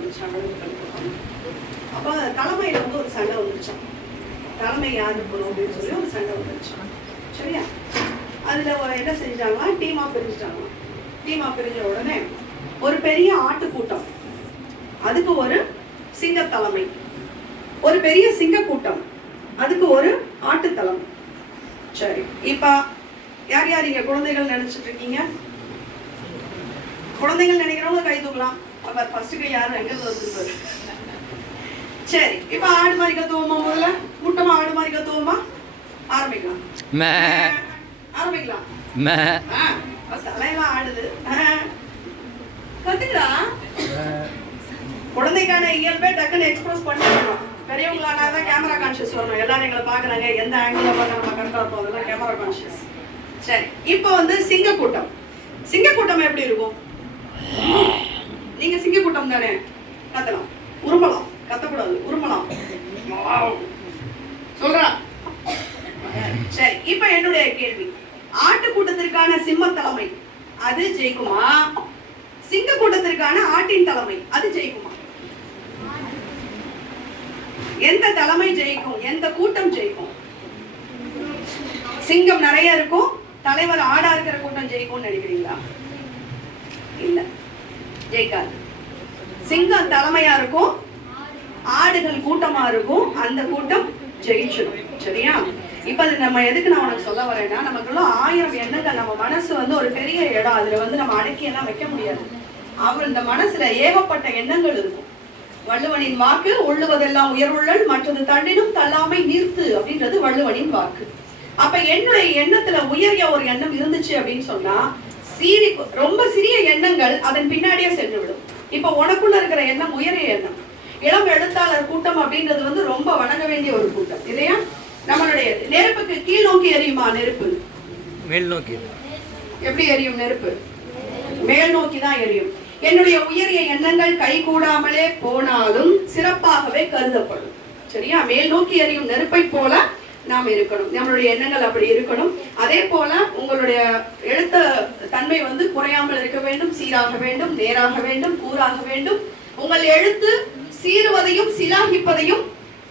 வந்துச்சான் அப்போ தலைமையில வந்து ஒரு சண்டை வந்துச்சான் தலைமை யாரு போகணும் அப்படின்னு சொல்லி ஒரு சண்டை வந்துச்சான் சரியா? அதுல என்ன செஞ்சாங்க? டீமா பிரிஞ்சுட்டாங்க. டீமா பிரிஞ்ச உடனே ஒரு பெரிய ஆட்டு கூட்டம் அதுக்கு ஒரு சிங்க தலைமை. ஒரு பெரிய சிங்க கூட்டம் அதுக்கு ஒரு ஆட்டு தலைமை. சரி. இப்ப யார் யார் இங்க குழந்தைகள் நினைச்சிட்டு இருக்கீங்க? குழந்தைகள் நினைக்கிறவங்க கை தூக்கலாம். அப்ப ஃபர்ஸ்ட் கை யாரும் எங்க வந்துருப்பாரு சரி இப்ப ஆடு மாதிரி கத்துவோமா முதல்ல கூட்டமா ஆடு மாதிரி கத்துவோமா ஆரம்பிக்கலாம் ஆரம்பிக்கலாம் தலையெல்லாம் ஆடுது ஆ. கத்துக்கடா குழந்தைக்கான இயல்பே டக்குன்னு எக்ஸ்பிரஸ் பண்ணிடணும் பெரியவங்களானா தான் கேமரா கான்ஷியஸ் வரணும் எல்லாரும் எங்களை பார்க்குறாங்க எந்த ஆங்கிளில் பார்த்தா நம்ம கரெக்டாக இருப்போம் அதெல்லாம் கேமரா கான்ஷியஸ் சரி இப்போ வந்து சிங்க கூட்டம் சிங்க கூட்டம் எப்படி இருக்கும் வந்தானே கத்தலாம் உருமலாம் கத்தக்கூடாது. உருமலாம் சொல்றா. சரி இப்ப என்னுடைய கேள்வி. ஆட்டு கூட்டத்திற்கான சிம்ம தலைமை அது ஜெயிக்குமா? சிங்க கூட்டத்திற்கான ஆட்டின் தலைமை அது ஜெயிக்குமா? எந்த தலைமை ஜெயிக்கும்? எந்த கூட்டம் ஜெயிக்கும்? சிங்கம் நிறைய இருக்கும். தலைவர் ஆடா இருக்கிற கூட்டம் ஜெயிக்கும்னு நினைக்கிறீங்களா? இல்ல. ஜெயிக்காது. சிங்கம் தலைமையா இருக்கும். ஆடுகள் கூட்டமா இருக்கும். அந்த கூட்டம் ஜெயிச்சிடும் சரியா? இப்ப அது நம்ம எதுக்கு நான் உனக்கு சொல்ல வரேன்னா நமக்குள்ள ஆயிரம் எண்ணங்கள் நம்ம மனசு வந்து ஒரு பெரிய இடம். அதுல வந்து நம்ம அடக்கி எல்லாம் வைக்க முடியாது. அவர் இந்த மனசுல ஏகப்பட்ட எண்ணங்கள் இருக்கும். வள்ளுவனின் வாக்கு உள்ளுவதெல்லாம் உயர்வுள்ளல் மற்றது தள்ளினும் தள்ளாமை நீர்த்து அப்படின்றது வள்ளுவனின் வாக்கு. அப்ப என்னுடைய எண்ணத்துல உயரிய ஒரு எண்ணம் இருந்துச்சு அப்படின்னு சொன்னா சீரி ரொம்ப சிறிய எண்ணங்கள் அதன் பின்னாடியே சென்று விடும். இப்ப உனக்குள்ள இருக்கிற எண்ணம் உயரிய எண்ணம். இளம் எழுத்தாளர் கூட்டம் அப்படின்றது வந்து ரொம்ப வணங்க வேண்டிய ஒரு கூட்டம் இல்லையா? நம்மளுடைய நெருப்புக்கு கீழ் நோக்கி எரியுமா நெருப்பு? மேல் நோக்கி எப்படி எரியும் நெருப்பு? மேல் நோக்கி தான் எரியும் என்னுடைய உயரிய எண்ணங்கள் கை கூடாமலே போனாலும் சிறப்பாகவே கருதப்படும். சரியா? மேல் நோக்கி எரியும் நெருப்பை போல நாம் இருக்கணும். நம்மளுடைய எண்ணங்கள் அப்படி இருக்கணும். அதே போல உங்களுடைய எழுத்த தன்மை வந்து குறையாமல் இருக்க வேண்டும் சீராக வேண்டும் நேராக வேண்டும் கூறாக வேண்டும். உங்கள் எழுத்து சீருவதையும் சிலாகிப்பதையும்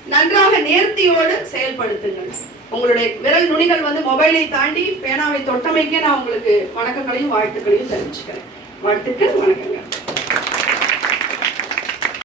நன்றாக நேர்த்தியோடு செயல்படுத்துங்கள். உங்களுடைய விரல் நுனிகள் வந்து மொபைலை தாண்டி பேனாவை தொட்டமைக்க நான் உங்களுக்கு வணக்கங்களையும் வாழ்த்துக்களையும் தெரிவிச்சுக்கிறேன். வாழ்த்துக்கள் வணக்கங்கள்.